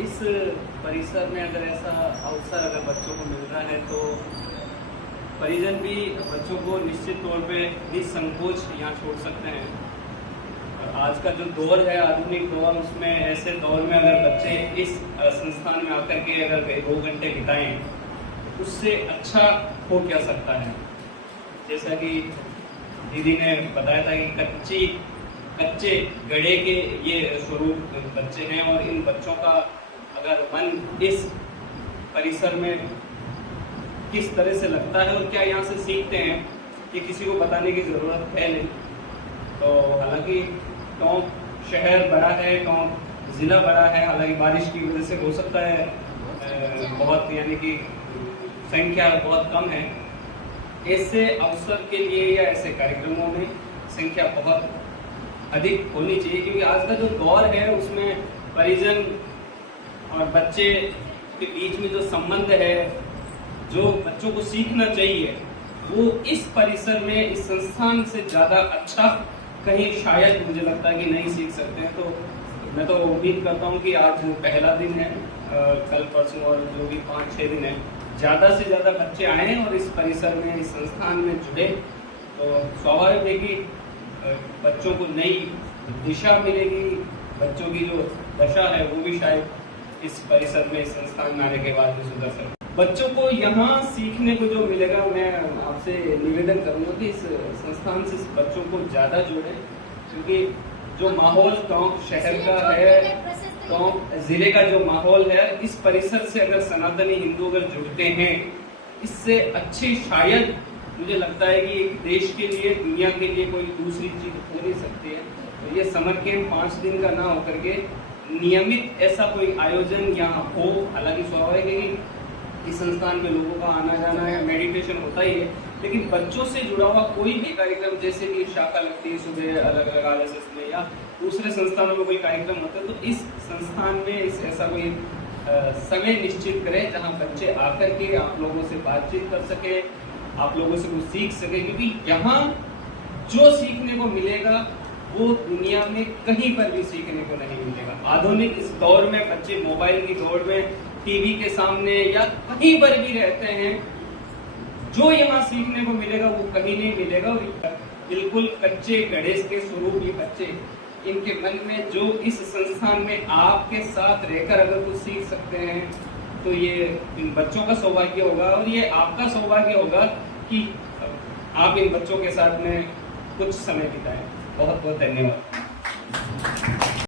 इस परिसर में अगर ऐसा अवसर अगर बच्चों को मिल रहा है तो परिजन भी बच्चों को निश्चित तौर पे निसंकोच यहाँ छोड़ सकते हैं। और आज का जो दौर है, आधुनिक दौर, उसमें ऐसे दौर में अगर बच्चे इस संस्थान में आकर के अगर 2 घंटे बिताएं, उससे अच्छा हो क्या सकता है। जैसा कि दीदी ने बताया था कि कच्चे गड़े के ये स्वरूप बच्चे हैं, और इन बच्चों का अगर मन इस परिसर में किस तरह से लगता है और क्या यहाँ से सीखते हैं, ये किसी को बताने की ज़रूरत है नहीं। तो हालांकि टोंक शहर बड़ा है, टोंक ज़िला बड़ा है, हालांकि बारिश की वजह से हो सकता है बहुत, यानी कि संख्या बहुत कम है। ऐसे अवसर के लिए या ऐसे कार्यक्रमों में संख्या बहुत अधिक होनी चाहिए, क्योंकि आज का जो दौर है उसमें परिजन और बच्चे के बीच में जो संबंध है, जो बच्चों को सीखना चाहिए, वो इस परिसर में, इस संस्थान से ज़्यादा अच्छा कहीं शायद मुझे लगता है कि नहीं सीख सकते हैं। तो मैं तो उम्मीद करता हूँ कि आज पहला दिन है, कल परसों और जो भी 5-6 दिन है, ज़्यादा से ज़्यादा बच्चे आए और इस परिसर में, इस संस्थान में जुड़े, तो स्वाभाविक है कि बच्चों को नई दिशा मिलेगी। बच्चों की जो दशा है वो भी शायद इस परिसर में, इस संस्थान में आने के बाद भी सुधर सकती। बच्चों को यहाँ सीखने को जो मिलेगा, मैं आपसे निवेदन करूँगा कि इस संस्थान से बच्चों को ज़्यादा जोड़ें, क्योंकि जो माहौल टोंक शहर का है, टोंक जिले का जो माहौल है, इस परिसर से अगर सनातनी हिंदू अगर जुड़ते हैं, इससे अच्छी शायद मुझे लगता है कि देश के लिए, दुनिया के लिए कोई दूसरी चीज हो नहीं सकती है। तो ये समर कैंप 5 दिन का ना होकर के नियमित ऐसा कोई आयोजन यहाँ हो। हालांकि स्वाभाविक है कि इस संस्थान में लोगों का आना जाना या मेडिटेशन होता ही है, लेकिन बच्चों से जुड़ा हुआ कोई भी कार्यक्रम, जैसे कि शाखा लगती है सुबह अलग अलग आरएसएस में या दूसरे संस्थानों में कोई कार्यक्रम होता है, तो इस संस्थान में ऐसा कोई समय निश्चित करें जहाँ बच्चे आकर के आप लोगों से बातचीत कर सके, आप लोगों से कुछ सीख सके, क्योंकि यहाँ जो सीखने को मिलेगा वो दुनिया में कहीं पर भी सीखने को नहीं मिलेगा। आधुनिक इस दौर में बच्चे मोबाइल की दौड़ में, टीवी के सामने या कहीं पर भी रहते हैं, जो यहाँ सीखने को मिलेगा वो कहीं नहीं मिलेगा। और बिल्कुल कच्चे गणेश के स्वरूप ये बच्चे, इनके मन में जो इस संस्थान में आपके साथ रहकर अगर कुछ सीख सकते हैं, तो ये इन बच्चों का सौभाग्य होगा और ये आपका सौभाग्य होगा कि आप इन बच्चों के साथ में कुछ समय बिताएं। बहुत बहुत धन्यवाद।